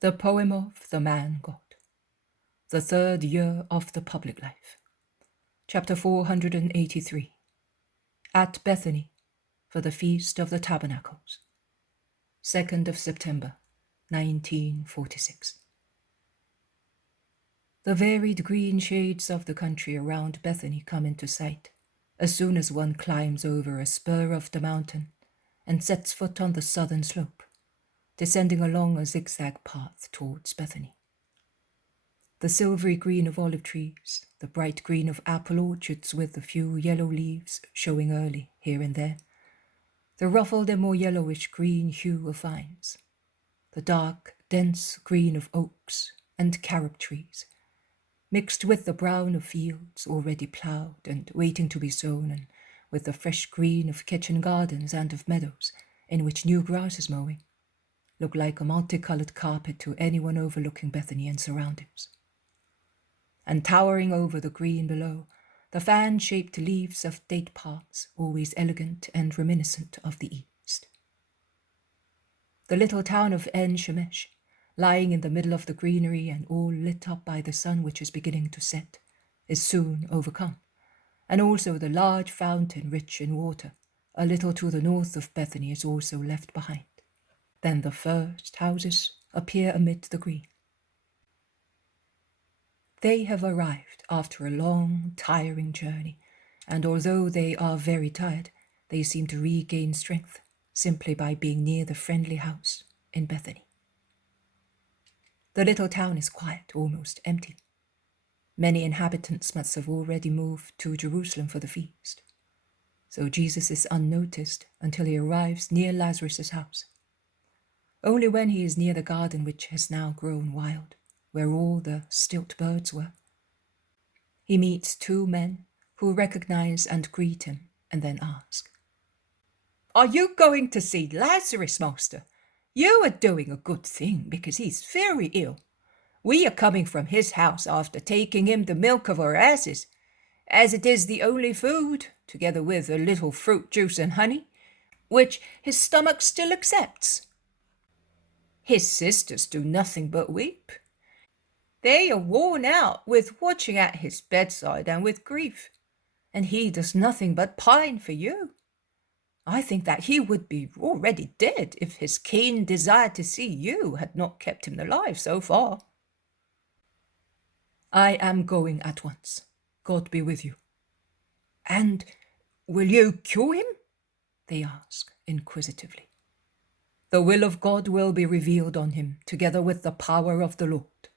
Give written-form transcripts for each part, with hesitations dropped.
The poem of the man God. The third year of the public life. Chapter 483. At Bethany, for the Feast of the Tabernacles. 2nd of September, 1946. The varied green shades of the country around Bethany come into sight as soon as one climbs over a spur of the mountain and sets foot on the southern slope, descending along a zigzag path towards Bethany. The silvery green of olive trees, the bright green of apple orchards with a few yellow leaves showing early here and there, the ruffled and more yellowish green hue of vines, the dark, dense green of oaks and carob trees, mixed with the brown of fields already ploughed and waiting to be sown, and with the fresh green of kitchen gardens and of meadows in which new grass is mowing, look like a multicolored carpet to anyone overlooking Bethany and surroundings. And towering over the green below, the fan-shaped leaves of date palms, always elegant and reminiscent of the East. The little town of En-Shemesh, lying in the middle of the greenery and all lit up by the sun which is beginning to set, is soon overcome, and also the large fountain rich in water, a little to the north of Bethany, is also left behind. Then the first houses appear amid the green. They have arrived after a long, tiring journey, and although they are very tired, they seem to regain strength simply by being near the friendly house in Bethany. The little town is quiet, almost empty. Many inhabitants must have already moved to Jerusalem for the feast. So Jesus is unnoticed until he arrives near Lazarus' house. Only when he is near the garden which has now grown wild, where all the stilt birds were, he meets two men who recognize and greet him and then ask, "Are you going to see Lazarus, Master? You are doing a good thing because he's very ill. We are coming from his house after taking him the milk of our asses, as it is the only food, together with a little fruit juice and honey, which his stomach still accepts. His sisters do nothing but weep. They are worn out with watching at his bedside and with grief, and he does nothing but pine for you. I think that he would be already dead if his keen desire to see you had not kept him alive so far." "I am going at once. God be with you." "And will you cure him?" they ask inquisitively. "The will of God will be revealed on him, together with the power of the Lord,"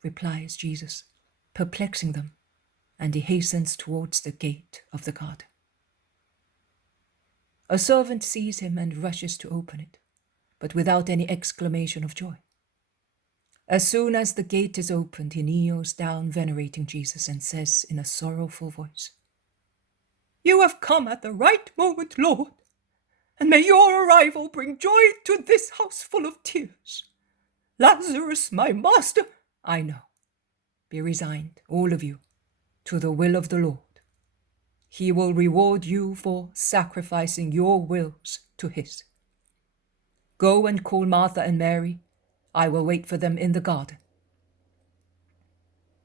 replies Jesus, perplexing them, and he hastens towards the gate of the garden. A servant sees him and rushes to open it, but without any exclamation of joy. As soon as the gate is opened, he kneels down venerating Jesus and says in a sorrowful voice, "You have come at the right moment, Lord, and may your arrival bring joy to this house full of tears. Lazarus, my master—" "I know. Be resigned, all of you, to the will of the Lord. He will reward you for sacrificing your wills to his. Go and call Martha and Mary. I will wait for them in the garden."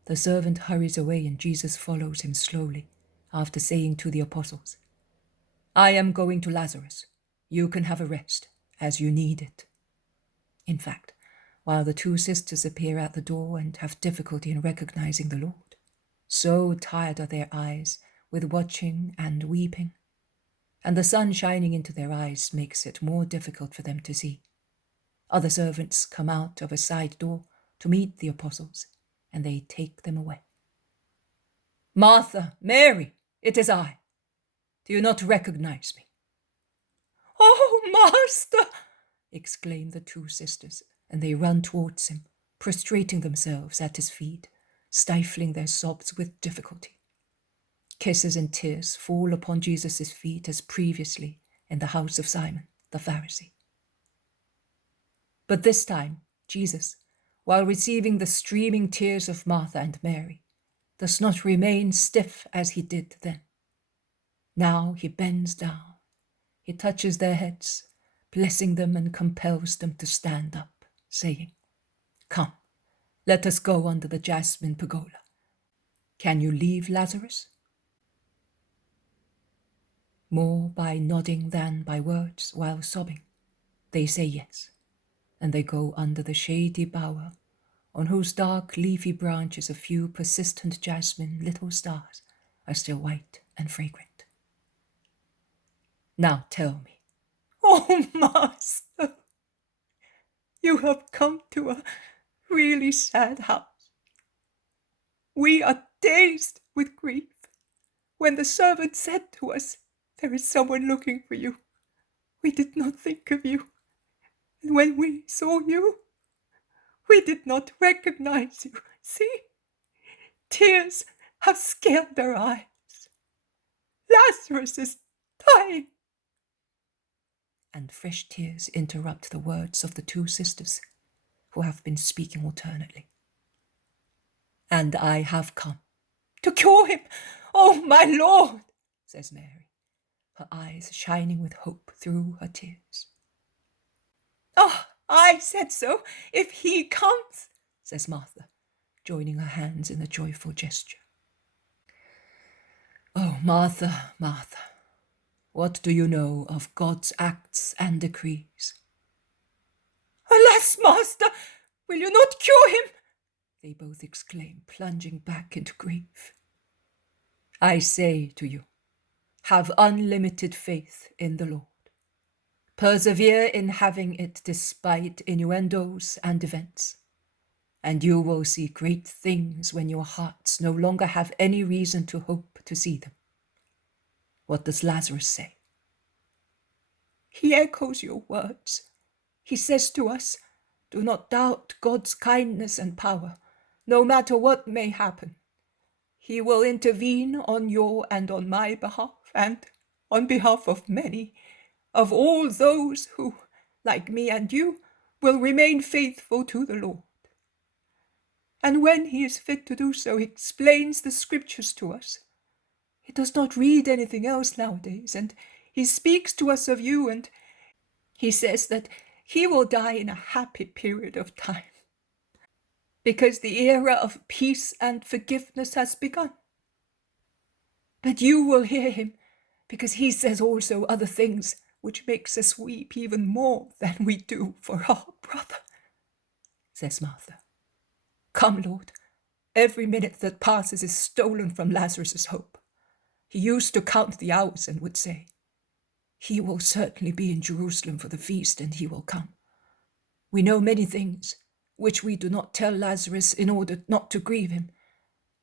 The servant hurries away, and Jesus follows him slowly, after saying to the apostles, "I am going to Lazarus. You can have a rest, as you need it." In fact, while the two sisters appear at the door and have difficulty in recognizing the Lord, so tired are their eyes with watching and weeping, and the sun shining into their eyes makes it more difficult for them to see. Other servants come out of a side door to meet the apostles, and they take them away. "Martha, Mary, it is I. Do you not recognize me?" "Oh, Master!" exclaim the two sisters, and they run towards him, prostrating themselves at his feet, stifling their sobs with difficulty. Kisses and tears fall upon Jesus' feet as previously in the house of Simon the Pharisee. But this time, Jesus, while receiving the streaming tears of Martha and Mary, does not remain stiff as he did then. Now he bends down, he touches their heads, blessing them, and compels them to stand up, saying, Come, let us go under the jasmine pergola. Can you leave Lazarus? More by nodding than by words, while sobbing, they say yes, and they go under the shady bower, on whose dark leafy branches a few persistent jasmine little stars are still white and fragrant. Now tell me, oh, Master, you have come to a really sad house. We are dazed with grief. When the servant said to us, "There is someone looking for you," we did not think of you. And when we saw you, we did not recognize you. See, tears have scaled our eyes. Lazarus is dying. And fresh tears interrupt the words of the two sisters, who have been speaking alternately. And I have come to cure him. Oh, my Lord, says Mary, her eyes shining with hope through her tears. Oh, I said so. If he comes, says Martha, joining her hands in a joyful gesture. Oh, Martha, Martha, what do you know of God's acts and decrees? Alas, Master, will you not cure him? They both exclaim, plunging back into grief. I say to you, have unlimited faith in the Lord. Persevere in having it despite innuendos and events, and you will see great things when your hearts no longer have any reason to hope to see them. What does Lazarus say? He echoes your words. He says to us, do not doubt God's kindness and power, no matter what may happen. He will intervene on your and on my behalf, and on behalf of many, of all those who, like me and you, will remain faithful to the Lord. And when he is fit to do so, he explains the scriptures to us. He does not read anything else nowadays, and he speaks to us of you, and he says that he will die in a happy period of time, because the era of peace and forgiveness has begun. But you will hear him, because he says also other things which makes us weep even more than we do for our brother, says Martha. Come, Lord, every minute that passes is stolen from Lazarus' hope. He used to count the hours and would say, he will certainly be in Jerusalem for the feast, and he will come. We know many things which we do not tell Lazarus in order not to grieve him,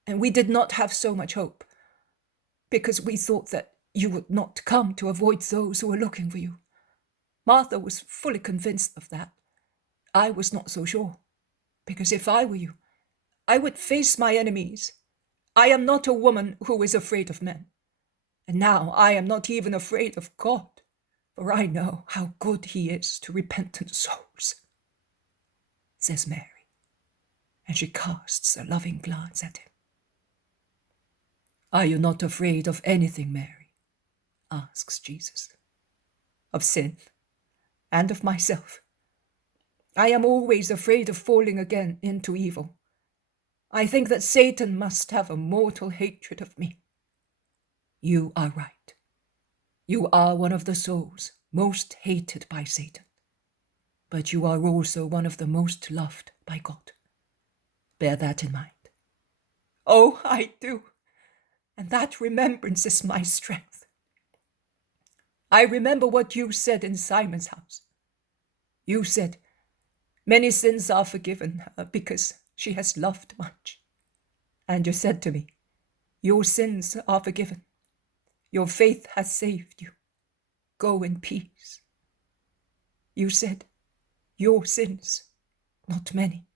and we did not have so much hope, because we thought that you would not come to avoid those who were looking for you. Martha was fully convinced of that. I was not so sure, because if I were you, I would face my enemies. I am not a woman who is afraid of men, and now I am not even afraid of God, for I know how good he is to repentant souls, says Mary, and she casts a loving glance at him. Are you not afraid of anything, Mary? Asks Jesus. Of sin, and of myself. I am always afraid of falling again into evil. I think that Satan must have a mortal hatred of me. You are right. You are one of the souls most hated by Satan, but you are also one of the most loved by God. Bear that in mind. Oh, I do, and that remembrance is my strength. I remember what you said in Simon's house. You said, many sins are forgiven her because she has loved much. And you said to me, your sins are forgiven. Your faith has saved you. Go in peace. You said, your sins, not many.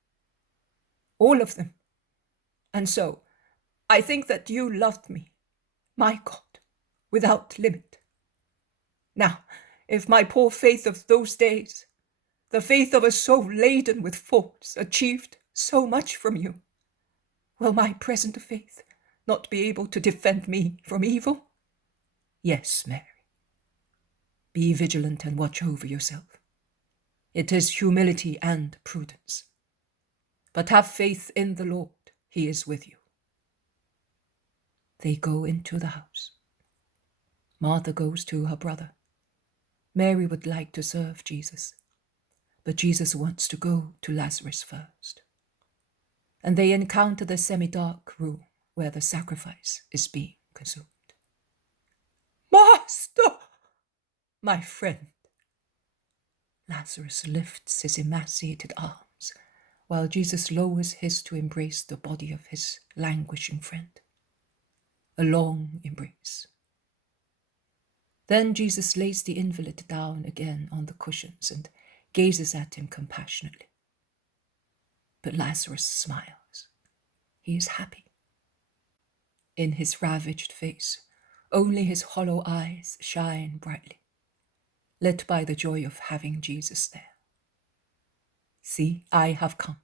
All of them. And so, I think that you loved me, my God, without limit. Now, if my poor faith of those days, the faith of a soul laden with faults, achieved so much from you, will my present faith not be able to defend me from evil? Yes, Mary. Be vigilant and watch over yourself. It is humility and prudence. But have faith in the Lord. He is with you. They go into the house. Martha goes to her brother. Mary would like to serve Jesus, but Jesus wants to go to Lazarus first. And they encounter the semi-dark room where the sacrifice is being consumed. Master, my friend. Lazarus lifts his emaciated arms, while Jesus lowers his to embrace the body of his languishing friend. A long embrace. Then Jesus lays the invalid down again on the cushions and gazes at him compassionately. But Lazarus smiles. He is happy. In his ravaged face, only his hollow eyes shine brightly, lit by the joy of having Jesus there. See, I have come,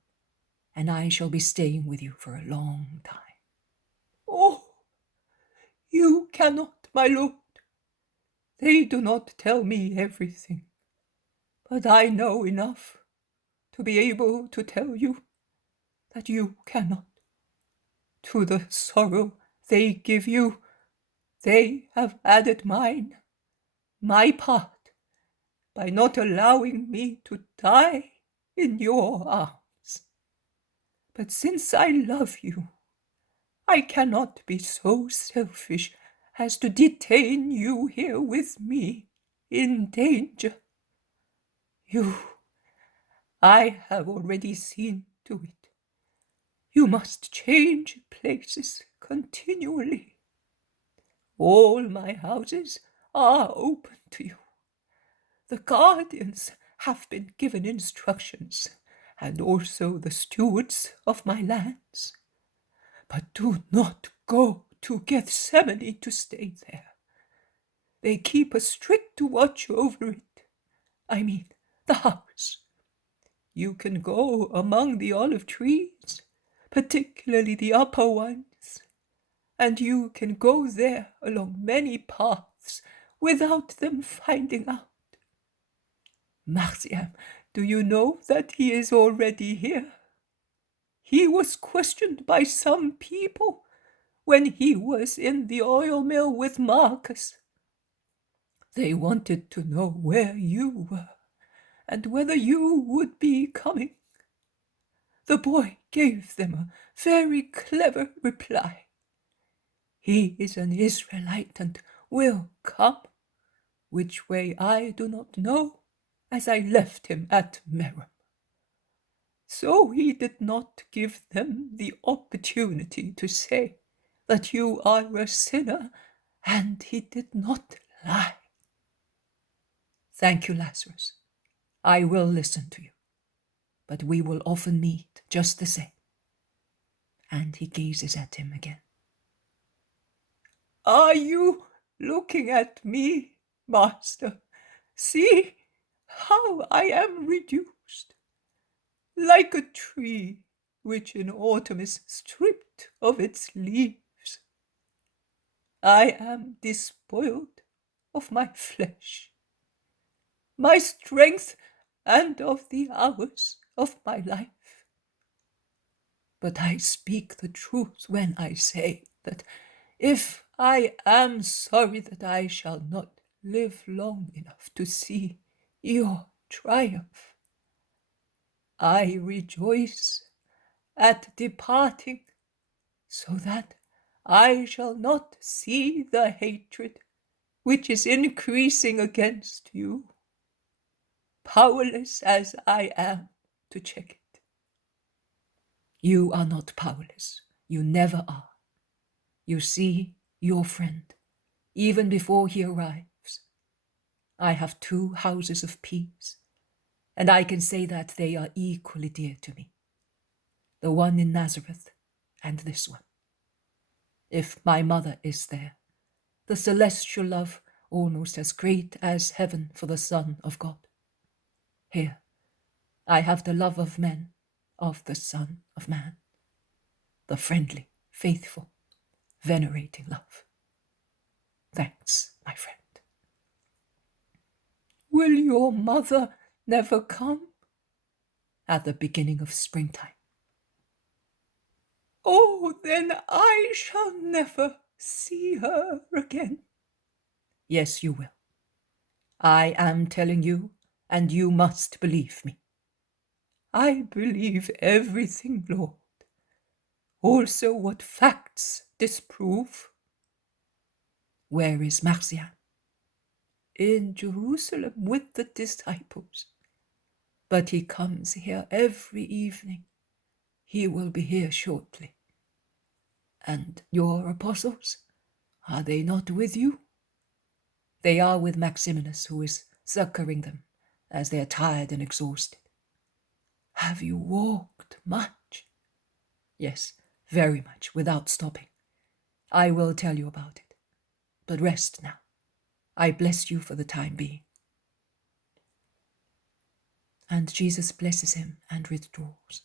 and I shall be staying with you for a long time. Oh, you cannot, my Lord. They do not tell me everything, but I know enough to be able to tell you that you cannot. To the sorrow they give you, they have added mine, my part, by not allowing me to die in your arms. But since I love you, I cannot be so selfish as to detain you here with me in danger. I have already seen to it. You must change places continually. All my houses are open to you. The guardians have been given instructions, and also the stewards of my lands. But do not go to Gethsemane to stay there. They keep a strict watch over it. I mean, the house. You can go among the olive trees, particularly the upper ones, and you can go there along many paths without them finding out. Marciam, do you know that he is already here? He was questioned by some people when he was in the oil mill with Marcus. They wanted to know where you were and whether you would be coming. The boy gave them a very clever reply. He is an Israelite and will come. Which way I do not know, as I left him at Merom. So he did not give them the opportunity to say that you are a sinner, and he did not lie. Thank you, Lazarus. I will listen to you, but we will often meet just the same. And he gazes at him again. Are you looking at me, Master? See how I am reduced, like a tree which in autumn is stripped of its leaves. I am despoiled of my flesh, my strength, and of the hours of my life. But I speak the truth when I say that if I am sorry that I shall not live long enough to see your triumph, I rejoice at departing, so that I shall not see the hatred which is increasing against you, powerless as I am to check it. You are not powerless. You never are. You see your friend, even before he arrives. I have 2 houses of peace, and I can say that they are equally dear to me. The one in Nazareth and this one. If my mother is there, the celestial love almost as great as heaven for the Son of God. Here, I have the love of men, of the Son of Man, the friendly, faithful, venerating love. Thanks, my friend. Will your mother never come? At the beginning of springtime, Oh, then I shall never see her again. Yes, you will. I am telling you, and you must believe me. I believe everything, Lord. Also what facts disprove. Where is Marcia? In Jerusalem with the disciples. But he comes here every evening. He will be here shortly. And your apostles, are they not with you? They are with Maximinus, who is succoring them, as they are tired and exhausted. Have you walked much? Yes, very much, without stopping. I will tell you about it. But rest now. I bless you for the time being. And Jesus blesses him and withdraws.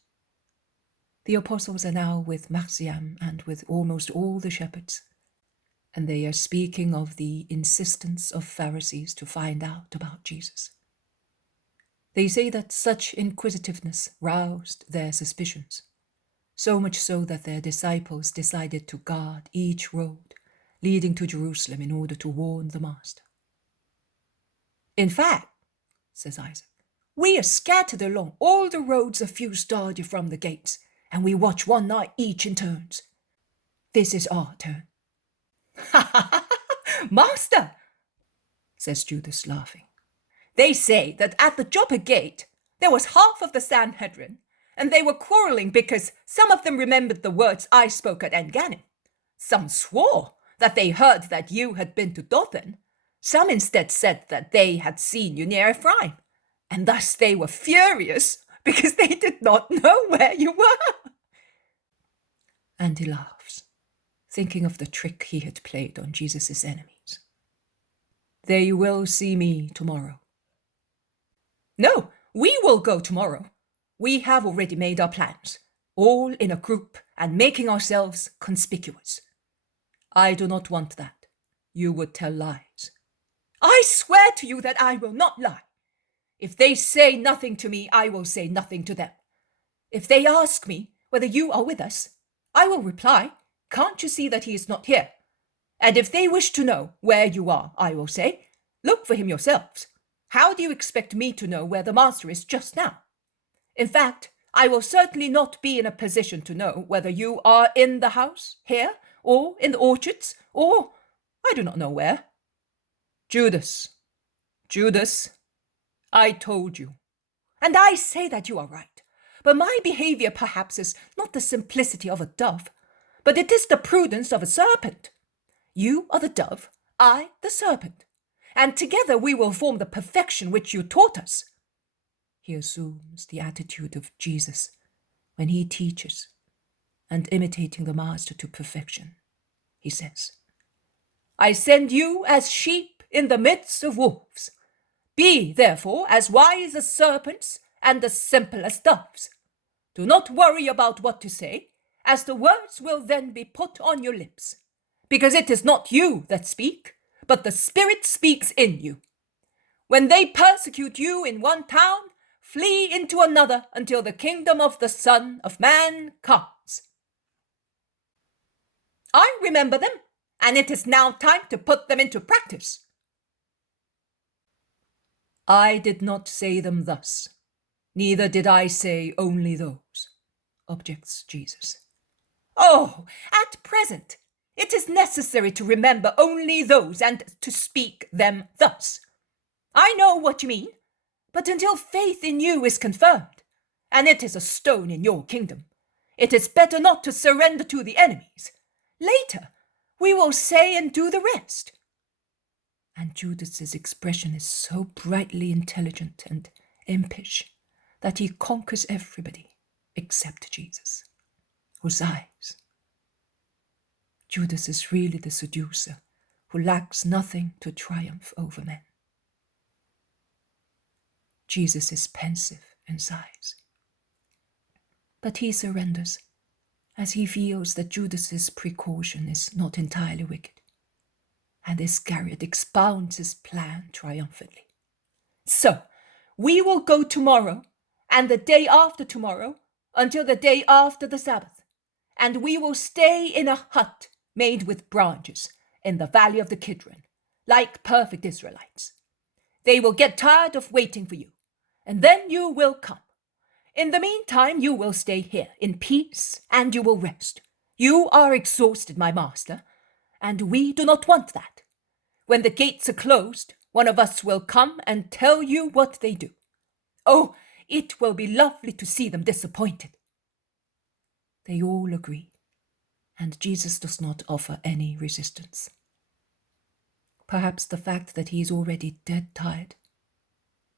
The apostles are now with Marciam and with almost all the shepherds, and they are speaking of the insistence of Pharisees to find out about Jesus. They say that such inquisitiveness roused their suspicions, so much so that their disciples decided to guard each road leading to Jerusalem in order to warn the Master. In fact, says Isaac, we are scattered along all the roads a few stadia from the gates, and we watch one night each in turns. This is our turn. Ha ha ha! Master, says Judas, laughing. They say that at the Joppa gate there was half of the Sanhedrin, and they were quarreling because some of them remembered the words I spoke at Enganim. Some swore that they heard that you had been to Dothan. Some instead said that they had seen you near Ephraim, and thus they were furious because they did not know where you were. And he laughs, thinking of the trick he had played on Jesus' enemies. They will see me tomorrow. No, we will go tomorrow. We have already made our plans, all in a group and making ourselves conspicuous. I do not want that. You would tell lies. I swear to you that I will not lie. If they say nothing to me, I will say nothing to them. If they ask me whether you are with us, I will reply, can't you see that he is not here? And if they wish to know where you are, I will say, look for him yourselves. How do you expect me to know where the Master is just now? In fact, I will certainly not be in a position to know whether you are in the house, here, or in the orchards, or I do not know where. Judas, I told you. And I say that you are right. But my behavior perhaps is not the simplicity of a dove, but it is the prudence of a serpent. You are the dove, I the serpent, and together we will form the perfection which you taught us. He assumes the attitude of Jesus when he teaches, and imitating the Master to perfection, he says, I send you as sheep in the midst of wolves. Be, therefore, as wise as serpents and as simple as doves. Do not worry about what to say, as the words will then be put on your lips, because it is not you that speak, but the Spirit speaks in you. When they persecute you in one town, flee into another until the kingdom of the Son of Man comes. I remember them, and it is now time to put them into practice. I did not say them thus, neither did I say only those, objects Jesus. Oh, at present, it is necessary to remember only those and to speak them thus. I know what you mean, but until faith in you is confirmed, and it is a stone in your kingdom, it is better not to surrender to the enemies. Later, we will say and do the rest. And Judas's expression is so brightly intelligent and impish that he conquers everybody except Jesus, whose eyes. Judas is really the seducer who lacks nothing to triumph over men. Jesus is pensive in sighs, but he surrenders as he feels that Judas's precaution is not entirely wicked, and Iscariot expounds his plan triumphantly. So, we will go tomorrow, and the day after tomorrow, until the day after the Sabbath, and we will stay in a hut made with branches in the valley of the Kidron, like perfect Israelites. They will get tired of waiting for you, and then you will come. In the meantime, you will stay here in peace, and you will rest. You are exhausted, my master, and we do not want that. When the gates are closed, one of us will come and tell you what they do. Oh, it will be lovely to see them disappointed." They all agree, and Jesus does not offer any resistance. Perhaps the fact that he is already dead tired,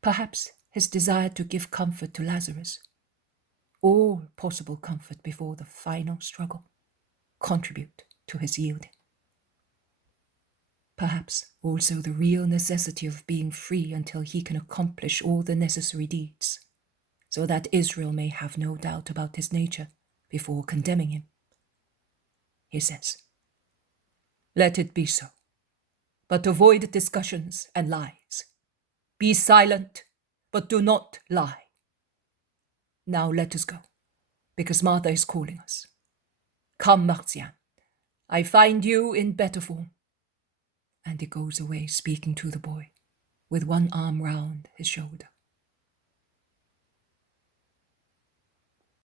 perhaps his desire to give comfort to Lazarus, all possible comfort before the final struggle, contribute to his yielding. Perhaps also the real necessity of being free until he can accomplish all the necessary deeds, so that Israel may have no doubt about his nature before condemning him. He says, "Let it be so, but avoid discussions and lies. Be silent, but do not lie. Now let us go, because Martha is calling us. Come, Martian, I find you in better form." And he goes away speaking to the boy, with one arm round his shoulder.